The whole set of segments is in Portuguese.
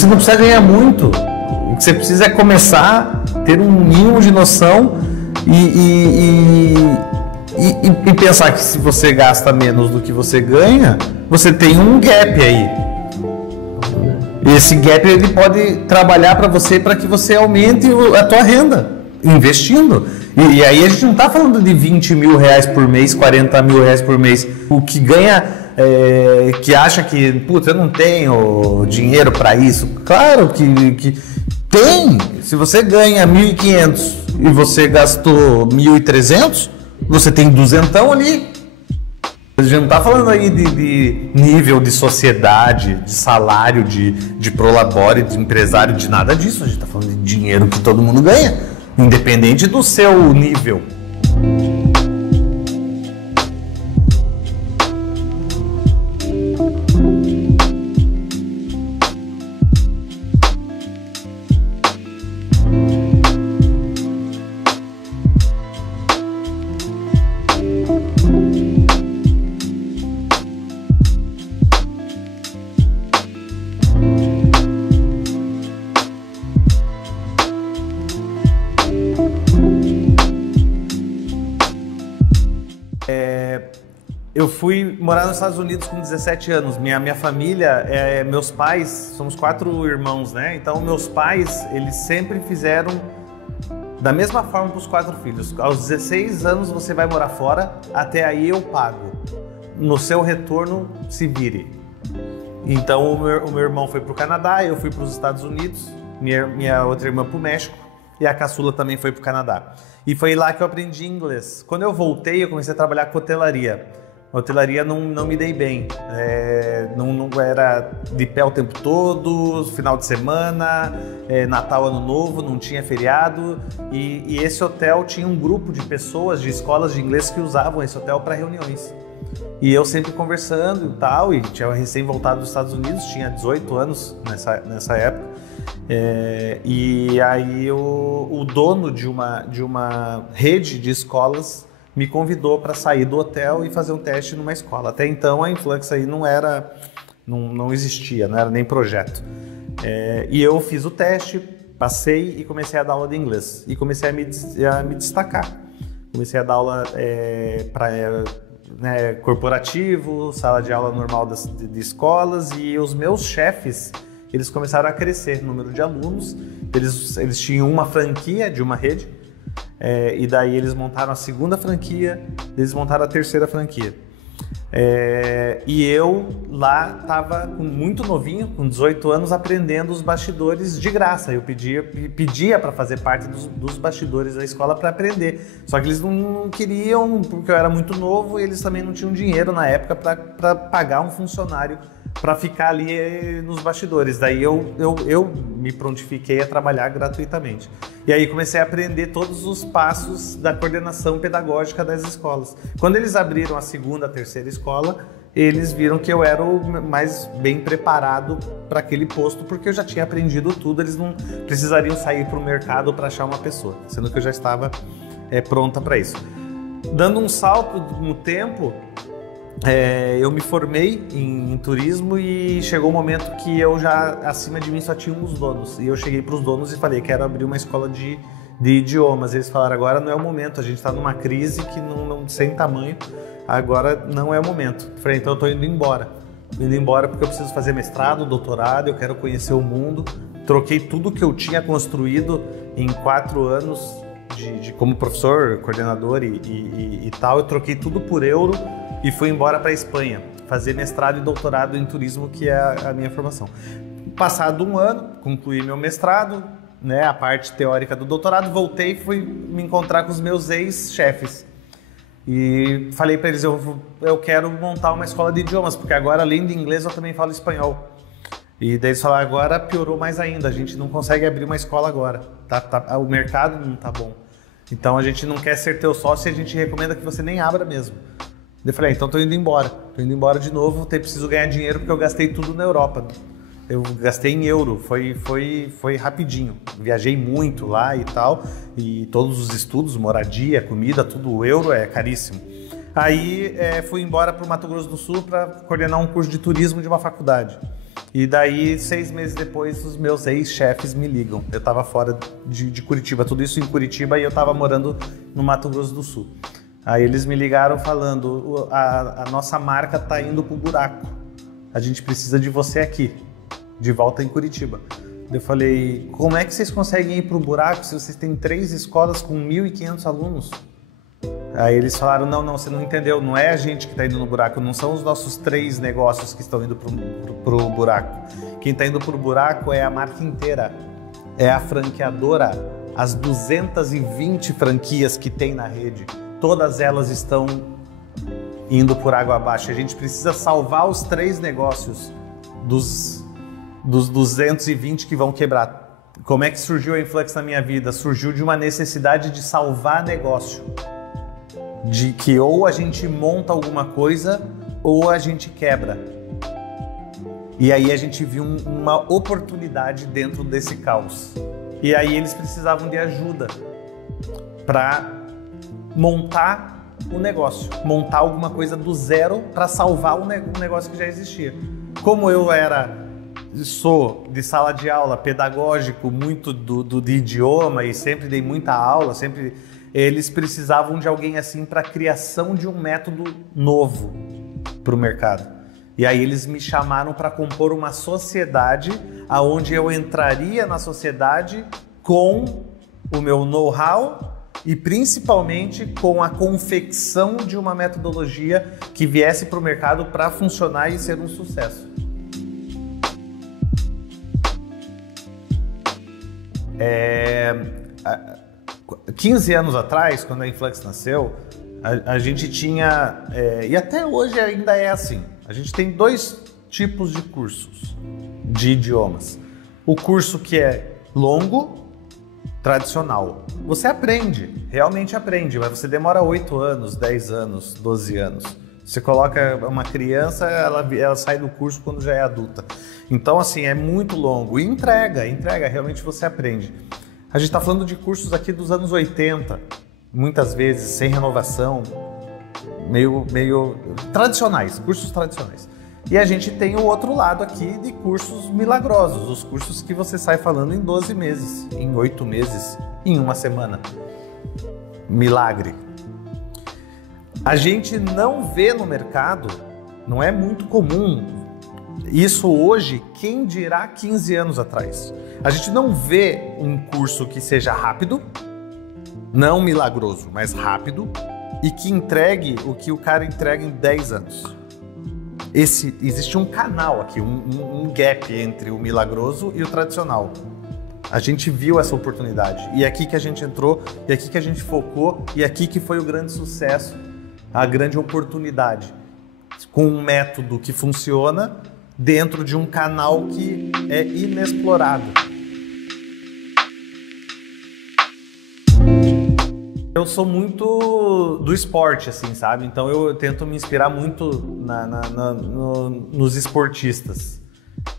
você não precisa ganhar muito. O que você precisa é começar, ter um mínimo de noção e pensar que se você gasta menos do que você ganha, você tem um gap aí. E esse gap ele pode trabalhar para você para que você aumente a tua renda, investindo. E aí a gente não está falando de 20 mil reais por mês, 40 mil reais por mês. O que ganha, que acha que, putz, eu não tenho dinheiro para isso. Claro que tem. Se você ganha 1.500 e você gastou 1.300, você tem 200 ali. A gente não está falando aí de nível de sociedade, de salário, de prolabore, de empresário, de nada disso. A gente está falando de dinheiro que todo mundo ganha, independente do seu nível. Eu fui morar nos Estados Unidos com 17 anos. Minha família, meus pais, somos 4 irmãos, né? Então, meus pais, eles sempre fizeram da mesma forma para os 4 filhos. Aos 16 anos você vai morar fora, até aí eu pago. No seu retorno, se vire. Então, o meu irmão foi para o Canadá, eu fui para os Estados Unidos, minha outra irmã para o México e a caçula também foi para o Canadá. E foi lá que eu aprendi inglês. Quando eu voltei, eu comecei a trabalhar com hotelaria. A hotelaria não me dei bem, não era de pé o tempo todo, final de semana, Natal, Ano Novo, não tinha feriado e esse hotel tinha um grupo de pessoas de escolas de inglês que usavam esse hotel para reuniões. E eu sempre conversando e tal, e tinha recém voltado dos Estados Unidos, tinha 18 anos nessa época, e aí o dono de uma rede de escolas me convidou para sair do hotel e fazer um teste numa escola. Até então a Influx aí não existia, não era nem projeto. E eu fiz o teste, passei e comecei a dar aula de inglês. E comecei a me destacar. Comecei a dar aula para corporativo, sala de aula normal de escolas, e os meus chefes, eles começaram a crescer, número de alunos. Eles tinham uma franquia de uma rede, e daí eles montaram a segunda franquia, eles montaram a terceira franquia. E eu lá estava muito novinho, com 18 anos, aprendendo os bastidores de graça. Eu pedia para fazer parte dos bastidores da escola para aprender. Só que eles não queriam, porque eu era muito novo e eles também não tinham dinheiro na época para pagar um funcionário para ficar ali nos bastidores. Daí eu me prontifiquei a trabalhar gratuitamente. E aí comecei a aprender todos os passos da coordenação pedagógica das escolas. Quando eles abriram a segunda, a terceira escola, eles viram que eu era o mais bem preparado para aquele posto, porque eu já tinha aprendido tudo, eles não precisariam sair para o mercado para achar uma pessoa, sendo que eu já estava pronta para isso. Dando um salto no tempo, eu me formei em turismo e chegou um momento que eu já, acima de mim, só tinha uns donos. E eu cheguei para os donos e falei, quero abrir uma escola de idiomas. Eles falaram, agora não é o momento, a gente está numa crise que não sem tamanho, agora não é o momento. Eu falei, então eu estou indo embora. Indo embora porque eu preciso fazer mestrado, doutorado, eu quero conhecer o mundo. Troquei tudo que eu tinha construído em 4 anos como professor, coordenador e tal, eu troquei tudo por euro e fui embora para a Espanha, fazer mestrado e doutorado em turismo, que é a minha formação. Passado um ano, concluí meu mestrado, né, a parte teórica do doutorado, voltei e fui me encontrar com os meus ex-chefes. E falei para eles, eu quero montar uma escola de idiomas, porque agora, além de inglês, eu também falo espanhol. E daí eles falaram, agora piorou mais ainda, a gente não consegue abrir uma escola agora, o mercado não tá bom. Então a gente não quer ser teu sócio e a gente recomenda que você nem abra mesmo. Eu falei, então tô indo embora de novo, preciso ganhar dinheiro porque eu gastei tudo na Europa. Eu gastei em euro, foi rapidinho. Viajei muito lá e tal, e todos os estudos, moradia, comida, tudo, o euro é caríssimo. Aí fui embora para o Mato Grosso do Sul para coordenar um curso de turismo de uma faculdade. E daí, 6 meses depois, os meus ex-chefes me ligam. Eu estava fora de Curitiba, tudo isso em Curitiba, e eu estava morando no Mato Grosso do Sul. Aí eles me ligaram falando, a nossa marca está indo pro buraco. A gente precisa de você aqui, de volta em Curitiba. Eu falei, como é que vocês conseguem ir pro buraco se vocês têm 3 escolas com 1.500 alunos? Aí eles falaram, não, você não entendeu, não é a gente que está indo no buraco, não são os nossos 3 negócios que estão indo pro buraco. Quem está indo pro buraco é a marca inteira, é a franqueadora, as 220 franquias que tem na rede, todas elas estão indo por água abaixo. A gente precisa salvar os 3 negócios dos 220 que vão quebrar. Como é que surgiu a Influx na minha vida? Surgiu de uma necessidade de salvar negócio. De que ou a gente monta alguma coisa ou a gente quebra. E aí a gente viu uma oportunidade dentro desse caos. E aí eles precisavam de ajuda para montar o negócio, montar alguma coisa do zero para salvar um negócio que já existia. Como eu sou de sala de aula, pedagógico, muito de idioma e sempre dei muita aula, eles precisavam de alguém assim para a criação de um método novo para o mercado. E aí eles me chamaram para compor uma sociedade aonde eu entraria na sociedade com o meu know-how e principalmente com a confecção de uma metodologia que viesse para o mercado para funcionar e ser um sucesso. 15 anos atrás, quando a Influx nasceu, a gente tinha, e até hoje ainda é assim, a gente tem 2 tipos de cursos de idiomas. O curso que é longo, tradicional. Você aprende, realmente aprende, mas você demora 8 anos, 10 anos, 12 anos. Você coloca uma criança, ela sai do curso quando já é adulta. Então, assim, é muito longo. E entrega, realmente você aprende. A gente está falando de cursos aqui dos anos 80, muitas vezes sem renovação, meio tradicionais, cursos tradicionais. E a gente tem o outro lado aqui de cursos milagrosos, os cursos que você sai falando em 12 meses, em 8 meses, em 1 semana. Milagre. A gente não vê no mercado, não é muito comum isso hoje, quem dirá 15 anos atrás. A gente não vê um curso que seja rápido, não milagroso, mas rápido, e que entregue o que o cara entrega em 10 anos. Existe um canal aqui, um gap entre o milagroso e o tradicional. A gente viu essa oportunidade, e é aqui que a gente entrou, e é aqui que a gente focou, e é aqui que foi o grande sucesso, a grande oportunidade, com um método que funciona dentro de um canal que é inexplorado. Eu sou muito do esporte, assim, sabe? Então eu tento me inspirar muito nos esportistas.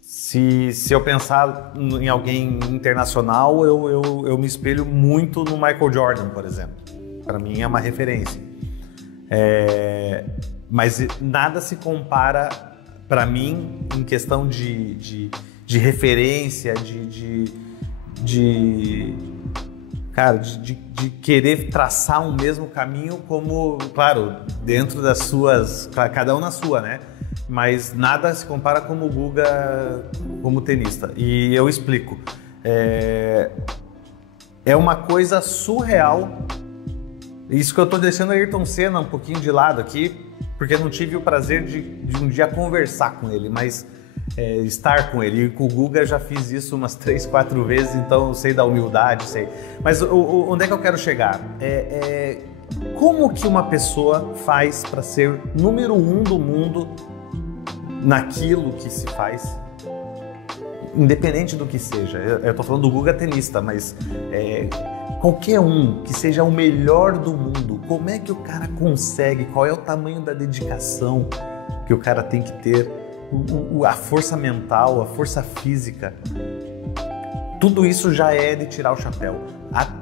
Se eu pensar em alguém internacional, eu me espelho muito no Michael Jordan, por exemplo. Para mim é uma referência. Mas nada se compara, para mim, em questão de referência, de querer traçar um mesmo caminho, como, claro, dentro das suas, cada um na sua, né? Mas nada se compara como o Guga como tenista. E eu explico. É uma coisa surreal. Isso que eu tô deixando o Ayrton Senna um pouquinho de lado aqui, porque eu não tive o prazer de um dia conversar com ele, mas estar com ele. E com o Guga eu já fiz isso umas 3, 4 vezes, então eu sei da humildade, sei. Mas onde é que eu quero chegar? Como que uma pessoa faz para ser número 1 do mundo naquilo que se faz, independente do que seja? Eu tô falando do Guga tenista, mas qualquer um que seja o melhor do mundo, como é que o cara consegue? Qual é o tamanho da dedicação que o cara tem que ter? A força mental, a força física, tudo isso já é de tirar o chapéu.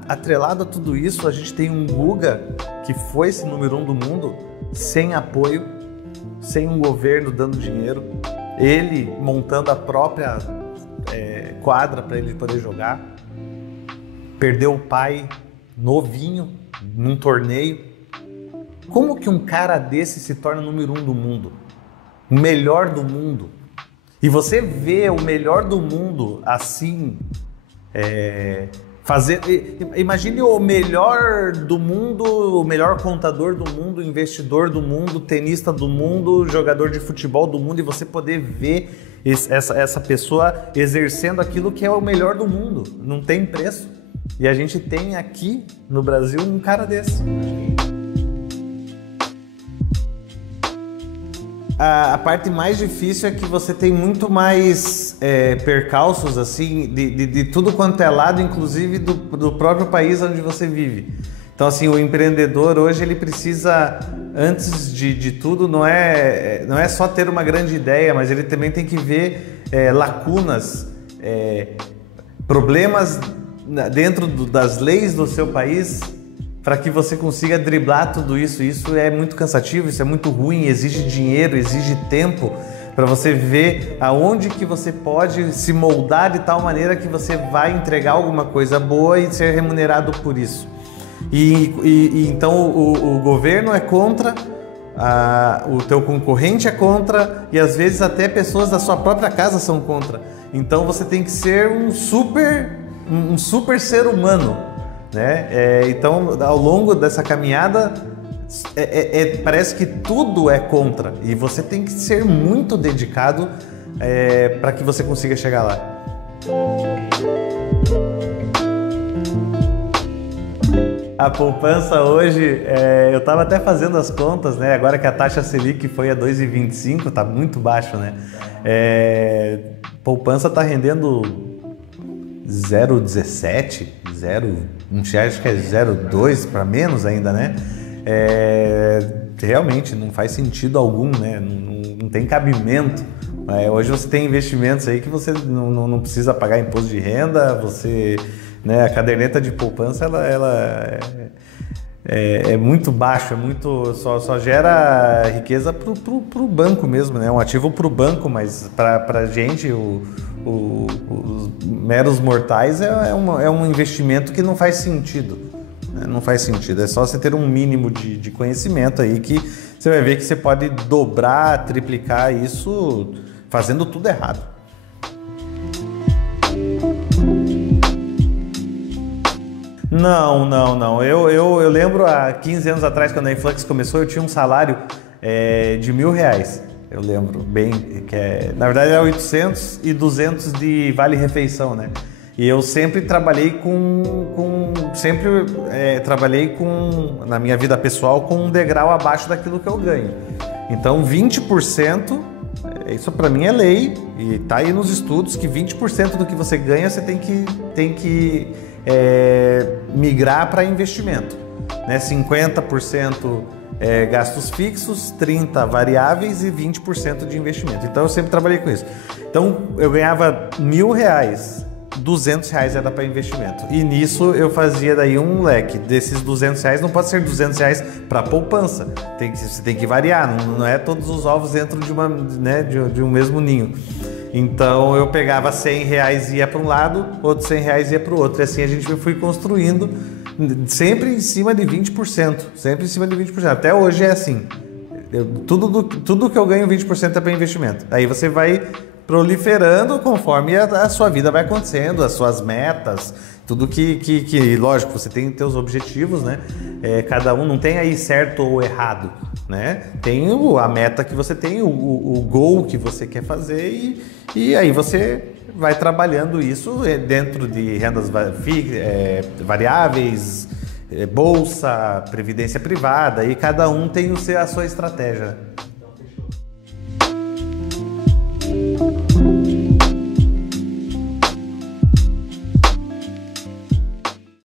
Atrelado a tudo isso, a gente tem um Guga que foi esse número 1 do mundo sem apoio, sem um governo dando dinheiro. ele montando a própria quadra para ele poder jogar, perdeu o pai novinho num torneio. Como que um cara desse se torna número 1 do mundo? O melhor do mundo. E você vê o melhor do mundo assim, imagine o melhor do mundo, o melhor contador do mundo, investidor do mundo, tenista do mundo, jogador de futebol do mundo, e você poder ver essa pessoa exercendo aquilo que é o melhor do mundo. Não tem preço. E a gente tem aqui no Brasil um cara desse. A parte mais difícil é que você tem muito mais percalços assim, de tudo quanto é lado, inclusive do próprio país onde você vive. Então assim, o empreendedor hoje ele precisa, antes de tudo, não é só ter uma grande ideia, mas ele também tem que ver lacunas, problemas dentro das leis do seu país, para que você consiga driblar tudo isso. Isso é muito cansativo, isso é muito ruim, exige dinheiro, exige tempo para você ver aonde que você pode se moldar de tal maneira que você vai entregar alguma coisa boa e ser remunerado por isso. Então o governo é contra, o teu concorrente é contra, e às vezes até pessoas da sua própria casa são contra. Então você tem que ser um super ser humano, né? Então, ao longo dessa caminhada, parece que tudo é contra, e você tem que ser muito dedicado para que você consiga chegar lá. A poupança hoje, eu estava até fazendo as contas, né? Agora que a taxa Selic foi a 2,25, está muito baixo, né? Poupança está rendendo 0,17, acho que é 0,2 para menos ainda, né? Realmente não faz sentido algum, né? Não tem cabimento. Hoje você tem investimentos aí que você não precisa pagar imposto de renda, né? A caderneta de poupança ela é muito baixa, só gera riqueza pro banco mesmo, né? Um ativo pro banco, mas pra gente, os meros mortais, é um investimento que não faz sentido, né? Não faz sentido. É só você ter um mínimo de conhecimento aí que você vai ver que você pode dobrar, triplicar isso fazendo tudo errado. Não. Eu lembro há 15 anos atrás, quando a Influx começou, eu tinha um salário de R$1.000. Eu lembro bem, na verdade era 800 e 200 de vale-refeição, né? E eu sempre trabalhei na minha vida pessoal, com um degrau abaixo daquilo que eu ganho. Então 20%, isso para mim é lei, e tá aí nos estudos que 20% do que você ganha você tem que migrar para investimento, né? 50% gastos fixos, 30% variáveis e 20% de investimento. Então eu sempre trabalhei com isso. Então eu ganhava R$1.000, R$200 era para investimento. E nisso eu fazia daí um leque. Desses R$200 não pode ser R$200 para poupança. Você tem que variar, não é todos os ovos dentro de um mesmo ninho. Então eu pegava R$100 e ia para um lado, outros R$100 e ia para o outro. E assim a gente foi construindo, sempre em cima de 20%. Sempre em cima de 20%. Até hoje é assim. Tudo que eu ganho 20% é para investimento. Aí você vai proliferando conforme a sua vida vai acontecendo, as suas metas, tudo que lógico, você tem teus objetivos, né? Cada um não tem aí certo ou errado, né? Tem a meta que você tem, o goal que você quer fazer, e aí você vai trabalhando isso dentro de rendas variáveis, bolsa, previdência privada, e cada um tem a sua estratégia. Então, fechou.